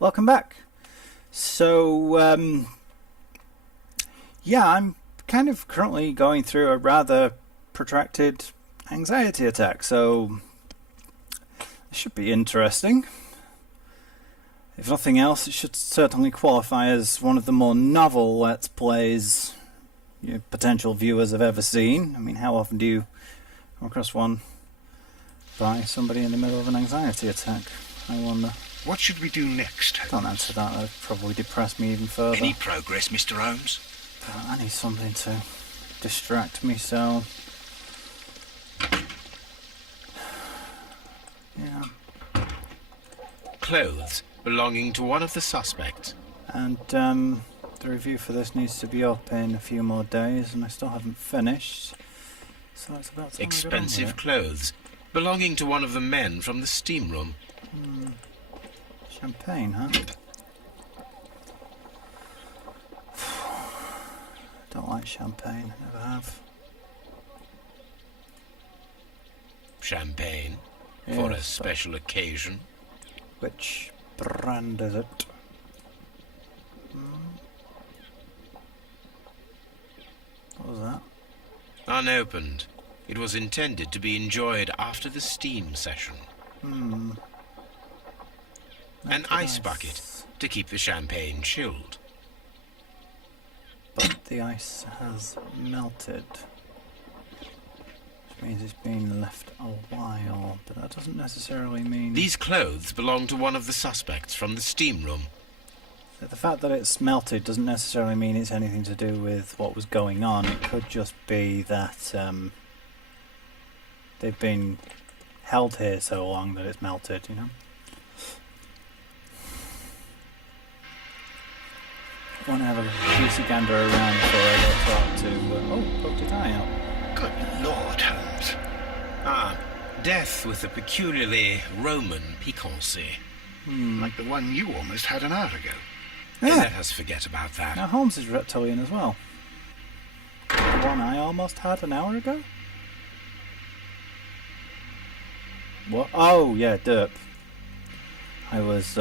Welcome back. So, yeah, I'm kind of currently going through a rather protracted anxiety attack, so it should be interesting. If nothing else, it should certainly qualify as one of the more novel Let's Plays your potential viewers have ever seen. I mean, how often do you come across one by somebody in the middle of an anxiety attack? I wonder. What should we do next, Holmes? Don't answer that, that'd probably depress me even further. Any progress, Mr. Holmes? But I need something to distract me, so... yeah. Clothes belonging to one of the suspects. And, the review for this needs to be up in a few more days, and I still haven't finished. So it's about time Expensive clothes belonging to one of the men from the steam room. Champagne, huh? Don't like champagne, never have. Champagne Yes, for a but special occasion. which brand is it? What was that? Unopened. It was intended to be enjoyed after the steam session. An Melted ice bucket to keep the champagne chilled. But the ice has melted. Which means it's been left a while, but that doesn't necessarily mean... These clothes belong to one of the suspects from the steam room. The fact that it's melted doesn't necessarily mean it's anything to do with what was going on. It could just be that they've been held here so long that it's melted, you know? I want to have a juicy gander around before I go talk to... poked his eye out. Good Lord, Holmes. Ah, death with a peculiarly Roman piquancy. Like the one you almost had an hour ago. Let us forget about that. Now Holmes is reptilian as well. The one I almost had an hour ago? What? Oh, yeah, derp. I was,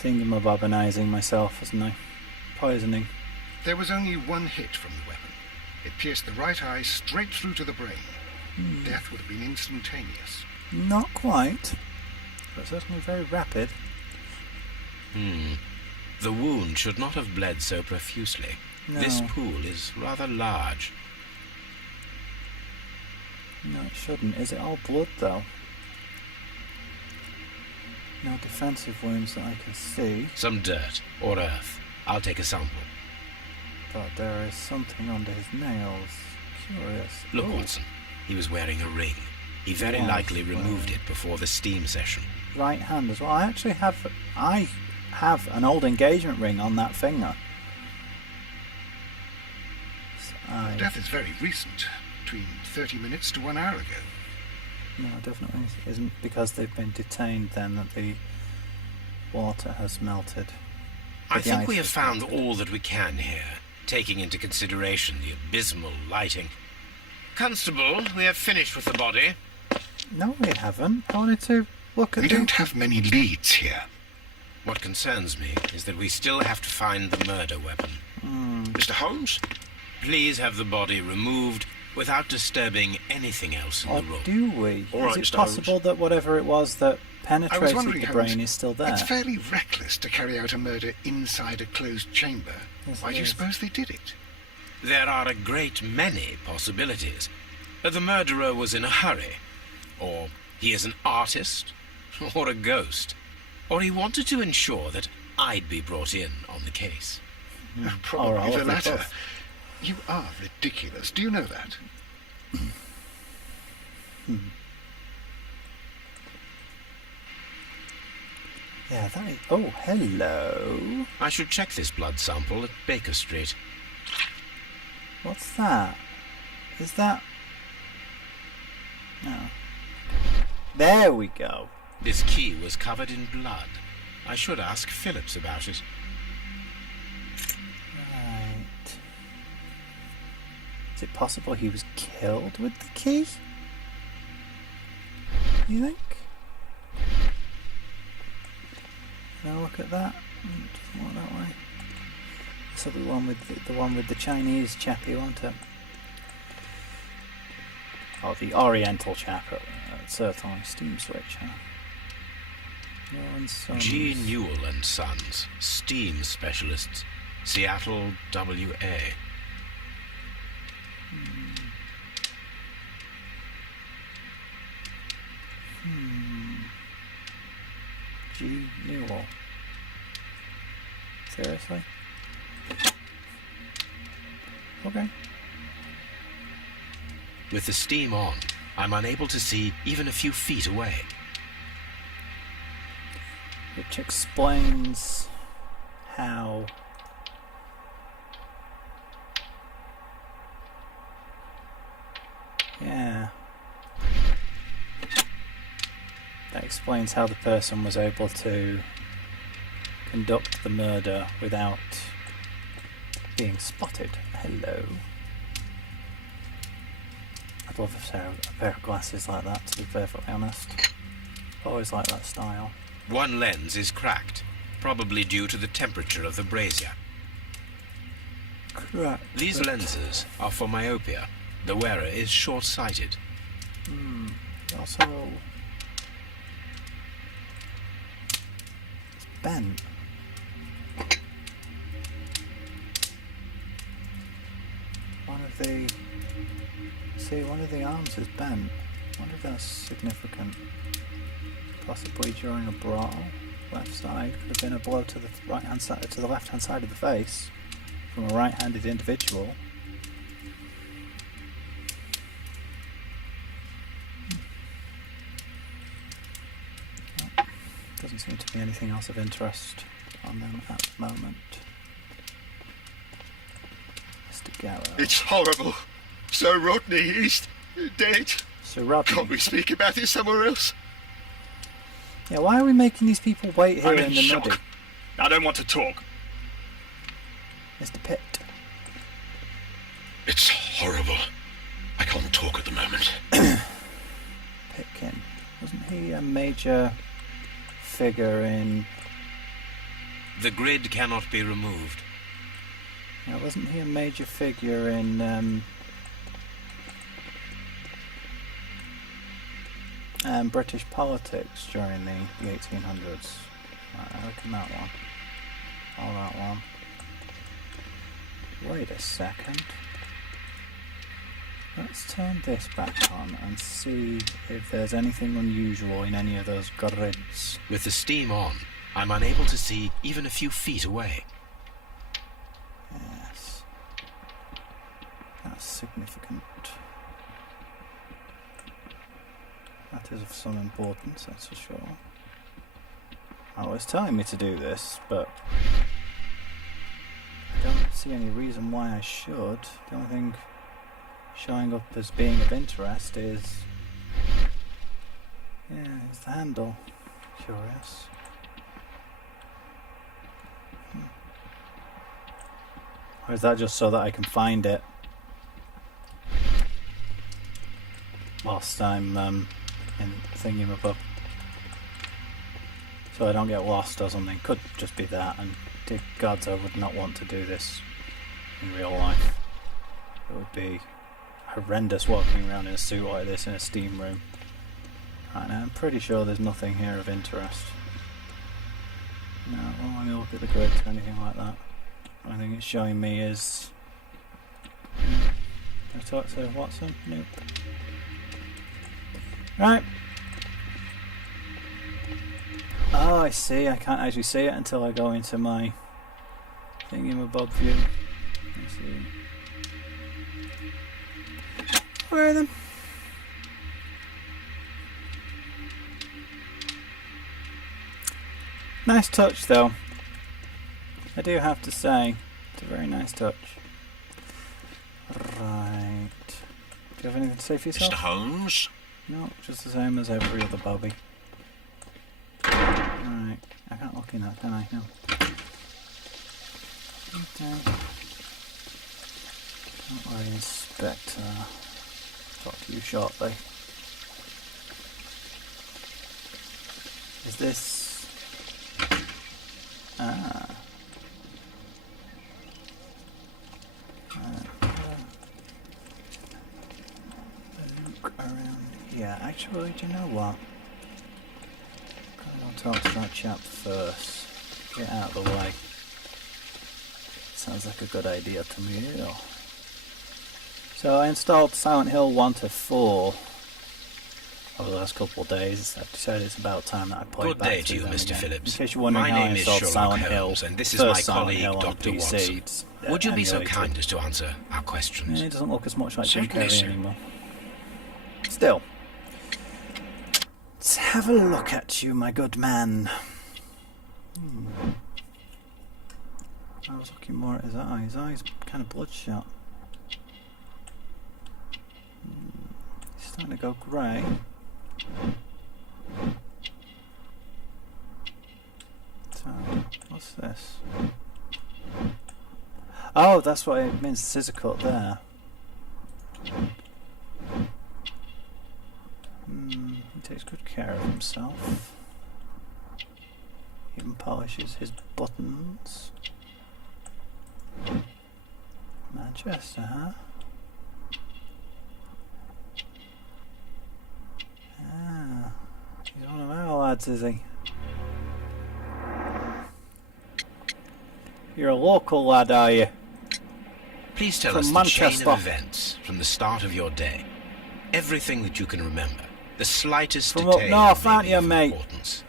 thingamabobinizing myself, wasn't I? Poisoning. There was only one hit from the weapon. It pierced the right eye straight through to the brain. Death would have been instantaneous. Not quite, but certainly very rapid. The wound should not have bled so profusely. No. This pool is rather large. No, it shouldn't. Is it all blood, though? No defensive wounds that I can see. Some dirt or earth. I'll take a sample. But there is something under his nails. Curious. Look, Ooh. Watson. He was wearing a ring. He very Yes, likely removed it before the steam session. Right hand as well. I actually have... I have an old engagement ring on that finger. So Death is very recent. Between 30 minutes to 1 hour ago. No, it definitely isn't because they've been detained then that the water has melted. I But the think ice we have has found melted. all that we can here, taking into consideration the abysmal lighting. Constable, we have finished with the body. No, we haven't. I wanted to look at We don't have many leads here. What concerns me is that we still have to find the murder weapon. Mr. Holmes? Please have the body removed without disturbing anything else in Or the room. do we? All Is right, it Mr. possible that whatever it was that I was penetrated wondering, the Holmes, brain is still there? It's fairly reckless to carry out a murder inside a closed chamber. Yes, Why it do you is. suppose they did it? There are a great many possibilities. The murderer was in a hurry, or he is an artist, or a ghost, or he wanted to ensure that I'd be brought in on the case. Probably all the of the latter. above. You are ridiculous. Do you know that? Yeah, that is... Oh, hello. I should check this blood sample at Baker Street. What's that? Is that... No. There we go. This key was covered in blood. I should ask Phillips about it. Right. Is it possible he was killed with the key? You think? Can I look at that? Doesn't look that way. This will be one with the one with the Chinese chappie, won't it? Oh, the Oriental chap certainly. Steam switch, huh? Newell & Sons. G. Newell and Sons, steam specialists, Seattle, WA. G. Newell. Seriously? Okay. With the steam on, I'm unable to see even a few feet away. Which explains how that explains how the person was able to conduct the murder without being spotted. Hello. I'd love a pair of glasses like that, to be perfectly honest. I've always liked that style. One lens is cracked, probably due to the temperature of the brazier. Cracked. These lenses are for myopia. The wearer is short-sighted. Also, it's bent. One of the arms is bent. I wonder if that's significant. Possibly during a brawl. Left side could have been a blow to the right hand side, to the left hand side of the face from a right-handed individual. Doesn't seem to be anything else of interest on them at the moment. Mr. Garrow. It's horrible. Sir Rodney, he's dead. Sir Rodney. Can't we speak about it somewhere else? Yeah, why are we making these people wait here I'm in in the shock. nuddy? I don't want to talk. Mr. Pitt. It's horrible. I can't talk at the moment. Pitkin. Wasn't he a major figure in... The grid cannot be removed. Yeah, wasn't he a major figure in British politics during the 1800s? Right, I reckon that one. Oh, that one. Wait a second. Let's turn this back on and see if there's anything unusual in any of those grids. With the steam on, I'm unable to see even a few feet away. Yes. That's significant. That is of some importance, that's for sure. Oh, it's telling me to do this, but I don't see any reason why I should. The only thing showing up as being of interest is... is the handle. Curious. Or is that just so that I can find it whilst I'm in thingy-ma-bob? So I don't get lost or something. Could just be that, and dear gods, I would not want to do this in real life. It would be horrendous walking around in a suit like this in a steam room. Right, now I'm pretty sure there's nothing here of interest. No, well, let me look at the grids or anything like that. The only thing it's showing me is... Can I talk to Watson? Nope. Right. Oh, I see. I can't actually see it until I go into my thingy-ma-bob view. Let's see. Where are them? Nice touch, though. I do have to say, it's a very nice touch. Right. Do you have anything to say for yourself? Mr. Holmes? No, just the same as every other Bobby. Right. I can't look in that, can I? No. Okay. Don't worry, Inspector. Talk to you shortly. Is this Ah. Look around here. Actually, do you know what? I'll talk to that chap first. Get out of the way. Sounds like a good idea to me. So I installed Silent Hill 1 to 4 over the last couple of days. I've decided it's about time that I played Good back day to through you, them Mr. again. Phillips. In case you're wondering My how I name is installed Sherlock Silent Holmes, Hill, and this is first my Silent colleague, Hill on Dr. PC. Watson. It's, Would you be so emulated. kind as to answer our questions? It doesn't look as much like Jim Certainly, Carrey sir. anymore. Still, let's have a look at you, my good man. I was looking more at his eyes. His eyes kind of bloodshot. He's starting to go grey. So, what's this? Oh, that's what it means, scissor cut there. He takes good care of himself. Even polishes his buttons. Manchester, huh? Ah, he's one of our lads, is he? You're a local lad, are you? Please tell From us the Manchester. chain of events from the start of your day. Everything that you can remember. The slightest From up detail north, may aren't be you, of mate? importance.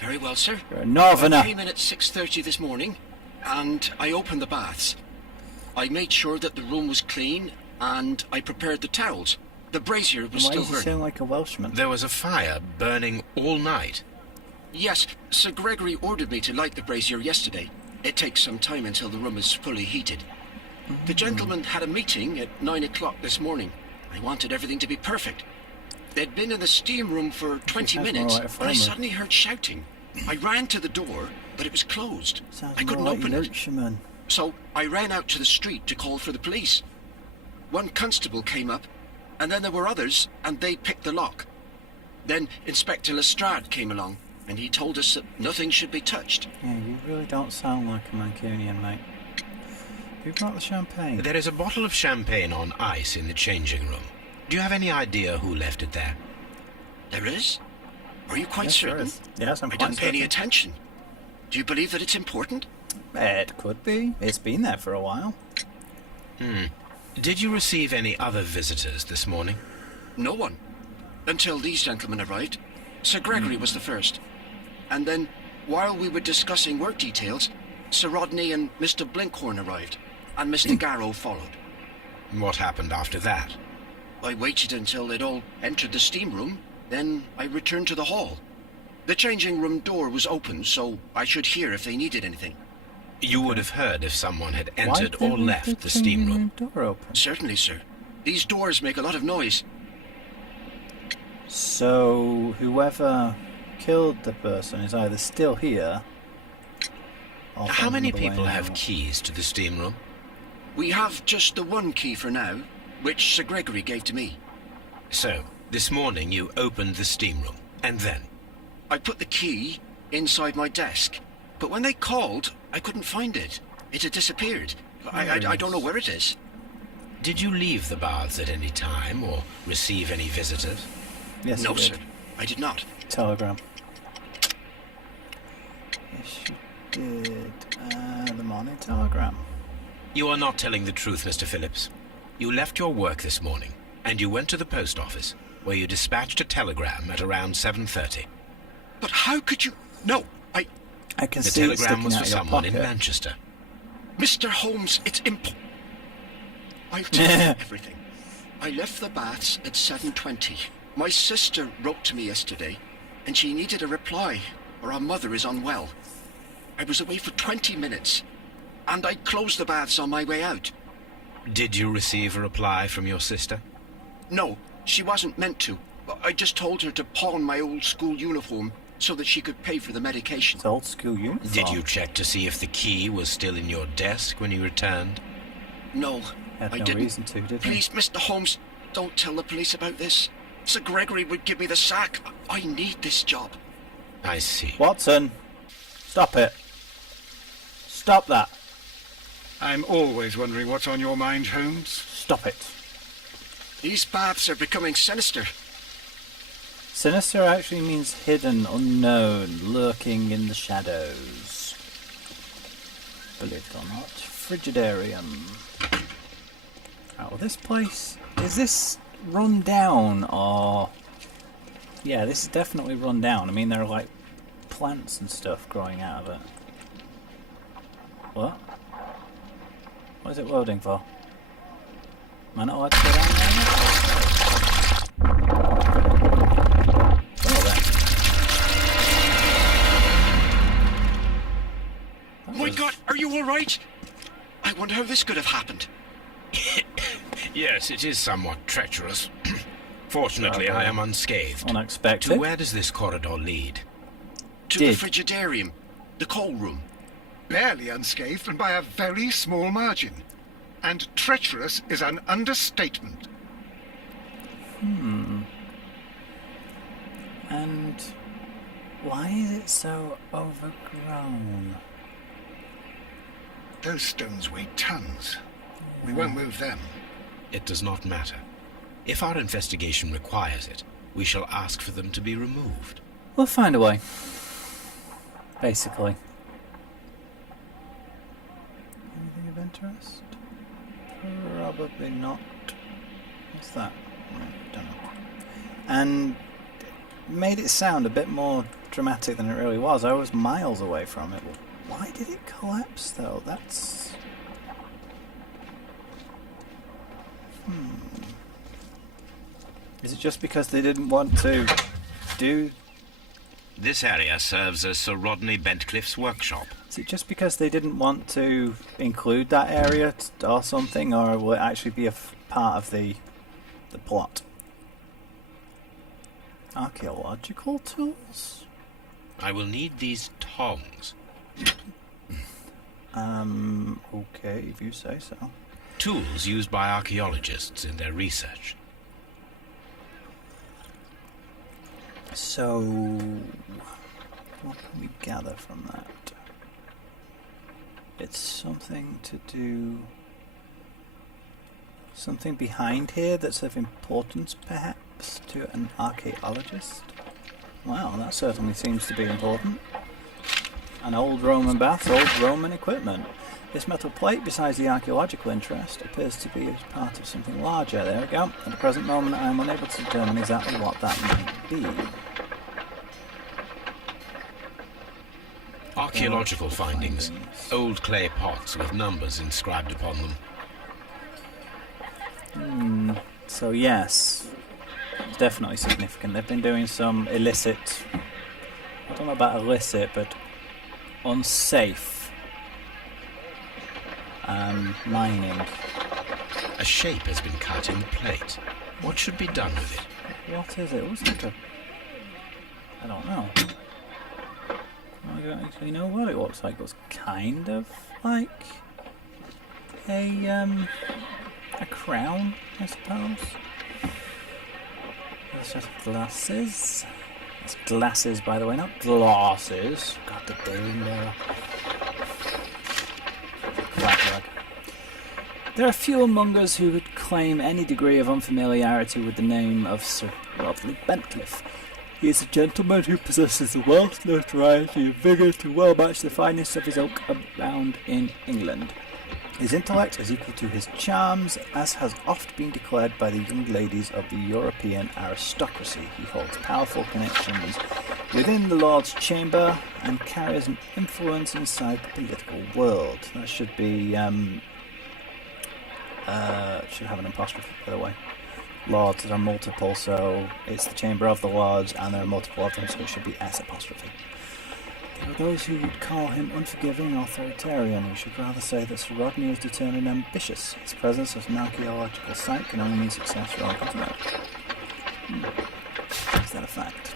Very well, sir. You're a I northerner. came in at 6:30 this morning, and I opened the baths. I made sure that the room was clean, and I prepared the towels. The brazier was Why still does he burning. sound like a Welshman? There was a fire burning all night. Yes, Sir Gregory ordered me to light the brazier yesterday. It takes some time until the room is fully heated. The gentlemen had a meeting at 9 o'clock this morning. I wanted everything to be perfect. They'd been in the steam room for 20 Sounds more minutes like a when I farmer. suddenly heard shouting. I ran to the door, but it was closed. Sounds I couldn't more like open it. Yorkshireman. So I ran out to the street to call for the police. One constable came up, and then there were others, and they picked the lock. Then Inspector Lestrade came along, and he told us that nothing should be touched. Yeah, you really don't sound like a Mancunian, mate. Who brought the champagne? There is a bottle of champagne on ice in the changing room. Do you have any idea who left it there? There is? Are you quite Yes, there certain? is. Yes, I'm I quite didn't pay any certain. attention. Do you believe that it's important? It could be. It's been there for a while. Did you receive any other visitors this morning? No one. Until these gentlemen arrived. Sir Gregory was the first. And then, while we were discussing work details, Sir Rodney and Mr. Blinkhorn arrived, and Mr. Garrow followed. What happened after that? I waited until they'd all entered the steam room, then I returned to the hall. The changing room door was open, so I should hear if they needed anything. You would have heard if someone had Why entered did they or leave left the changing steam room. door open? Certainly, sir. These doors make a lot of noise. So, whoever killed the person is either still here or How on many the way people have out. keys to the steam room? We have just the one key for now, which Sir Gregory gave to me. So, this morning you opened the steam room, and then? I put the key inside my desk, but when they called, I couldn't find it. It had disappeared. I don't know where it is. Did you leave the baths at any time, or receive any visitors? Yes, No, you did. sir. I did not. Telegram. Yes, you did. The morning telegram. You are not telling the truth, Mr. Phillips. You left your work this morning, and you went to the post office, where you dispatched a telegram at around 7:30. But how could you... No, I can The see it telegram sticking was out for your someone in pocket. Manchester. Mr. Holmes, it's I'll tell you everything. I left the baths at 7:20. My sister wrote to me yesterday, and she needed a reply, or our mother is unwell. I was away for 20 minutes, and I closed the baths on my way out. Did you receive a reply from your sister? No, she wasn't meant to. I just told her to pawn my old school uniform so that she could pay for the medication. It's old school uniform. Did you check to see if the key was still in your desk when you returned? No, Had I no didn't. reason to, did you? Please, Mr. Holmes, don't tell the police about this. Sir Gregory would give me the sack. I need this job. I see. Watson, stop it. Stop that. I'm always wondering what's on your mind, Holmes. Stop it. These baths are becoming sinister. Sinister actually means hidden, unknown, lurking in the shadows. Believe it or not. Frigidarium. Oh, this place... Is this run down, or... Yeah, this is definitely run down. I mean, there are, like, plants and stuff growing out of it. What? What is it loading for? Am I not allowed to go down there yet? Oh, then. Oh my God, are you all right? I wonder how this could have happened. Yes, it is somewhat treacherous. Fortunately, I am unscathed. Unexpected. To where does this corridor lead? To Did. the frigidarium, the coal room. Barely unscathed and by a very small margin. And treacherous is an understatement. And why is it so overgrown? Those stones weigh tons. We won't move them. It does not matter. If our investigation requires it, we shall ask for them to be removed. We'll find a way. Basically. Anything of interest? Probably not. What's that? I don't know. And made it sound a bit more dramatic than it really was. I was miles away from it. Why did it collapse though? That's... Is it just because they didn't want to do... This area serves as Sir Rodney Bentcliffe's workshop. Is it just because they didn't want to include that area or something, or will it actually be a part of the plot? Archaeological tools? I will need these tongs. Okay, if you say so. Tools used by archaeologists in their research. So, what can we gather from that? It's something to do... Something behind here that's of importance, perhaps, to an archaeologist? Wow, that certainly seems to be important. An old Roman bath, old Roman equipment. This metal plate, besides the archaeological interest, appears to be part of something larger. There we go. At the present moment, I am unable to determine exactly what that might be. Archaeological findings. Old clay pots with numbers inscribed upon them. So yes, it's definitely significant. They've been doing some illicit, I don't know about illicit, but unsafe mining. A shape has been cut in the plate. What should be done with it? What is it? It looks like a... I don't know. I don't actually know what it looks like. It looks kind of like a crown, I suppose. A set of glasses. It's glasses, by the way, not glasses. Got the name there. There are few among us who would claim any degree of unfamiliarity with the name of Sir Rodney Bentcliffe. He is a gentleman who possesses a wealth, notoriety, and vigour to well match the finest of his ilk abound in England. His intellect is equal to his charms, as has oft been declared by the young ladies of the European aristocracy. He holds powerful connections within the Lord's Chamber and carries an influence inside the political world. That should be, should have an apostrophe, by the way. Lords are multiple, so it's the Chamber of the Lords, and there are multiple of them, so it should be S apostrophe. There are those who would call him unforgiving or authoritarian. We should rather say that Sir Rodney is determined and ambitious. His presence at an archaeological site can only mean success for all concerned. Is that a fact?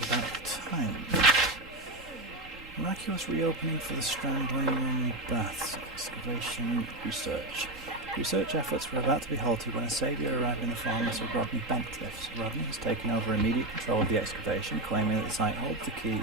Without time. Miraculous reopening for the strangling baths. Excavation research. Research efforts were about to be halted when a saviour arrived in the form of Sir Rodney Bentcliffe. Sir Rodney has taken over immediate control of the excavation, claiming that the site holds the key